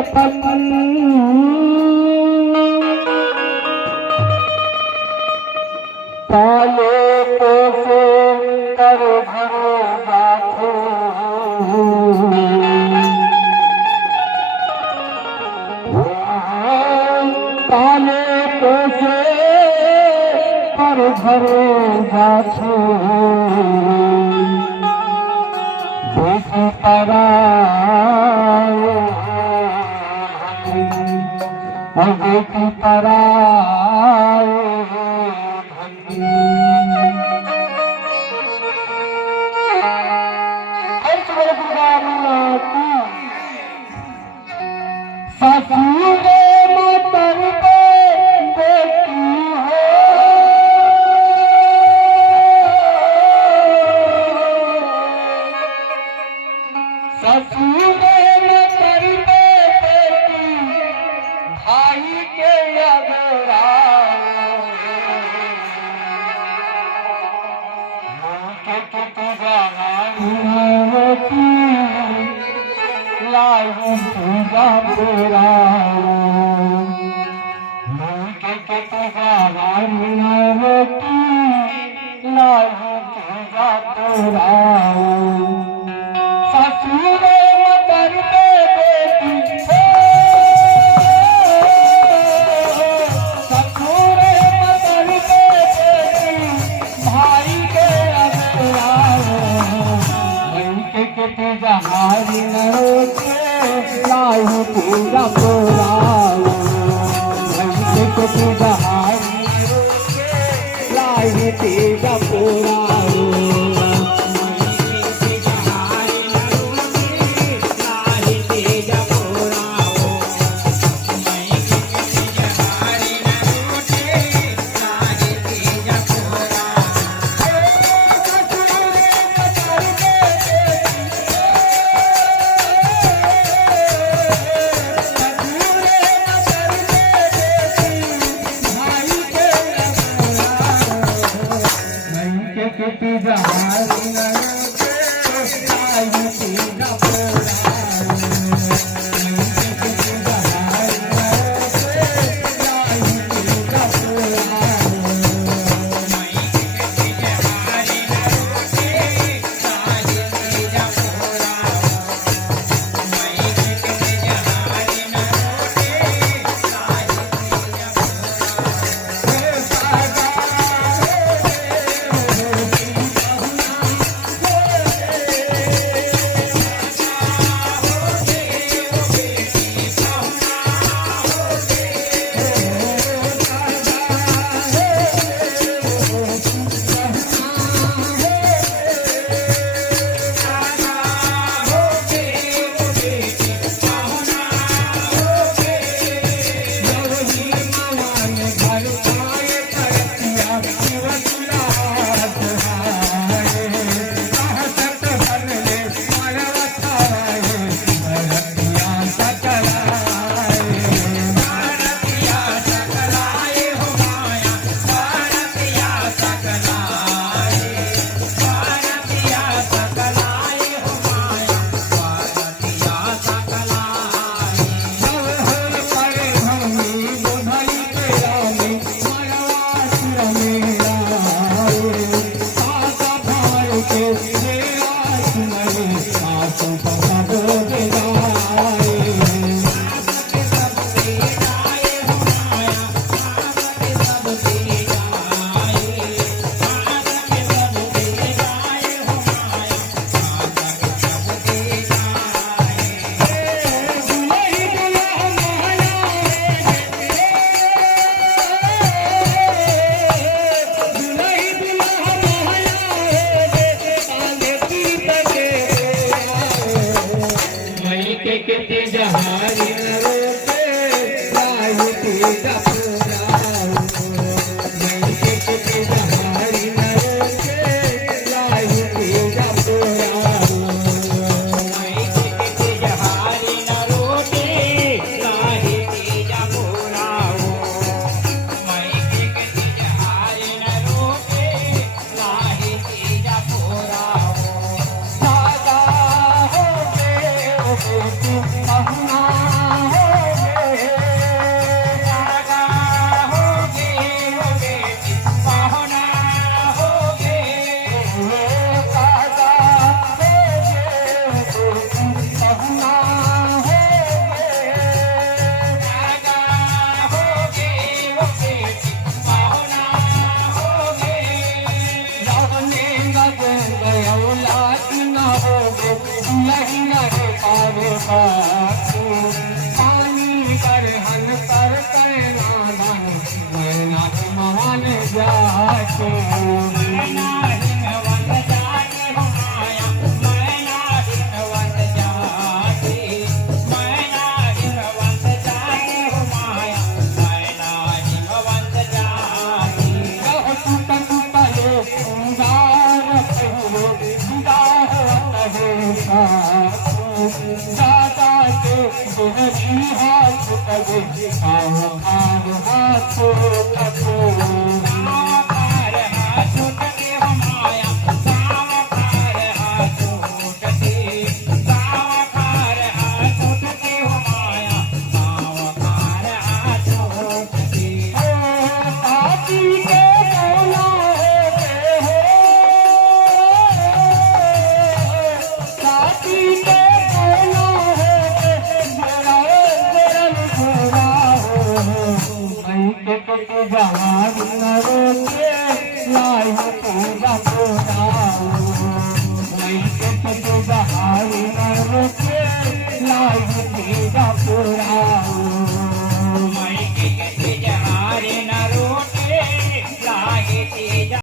अपन पाले पोसे कर घरो राखो पाले पोसे कर घरो राखो बेटी पराए बेटी पराए ससुर मतर बेटी हो ससुर मतर बेटी भाई के अगरा लाहू पूजा तेरा के तुझा रोटी लाहू पूजा तेरा ससुर मतर बेटी ससुर मतर बेटी भाई के अगरा के तुझा हारी न लाहू पूजा पुराओ के पूजा हारी लाहू पूजा पुराओ मैं नाही हिमवंत जाती हो माया, मैं नाही हिमवंत जाती, मैं नाही हिमवंत जाती हो माया, मैं नाही हिमवंत जाती। कहो टूटा टूटा ये उदार कहो उदार हो दादा के गोरी हाथ कहे आओ आग हाथों तको सावकार हाथों तके हो माया, सावकार हाथों तके, सावकार हाथों तके हो माया, सावकार हाथों तके। ओ पापी के मौला होते हो, पापी के मौला होते गोरा गोरल गोरा हो, मैं के जहान न रोके लाई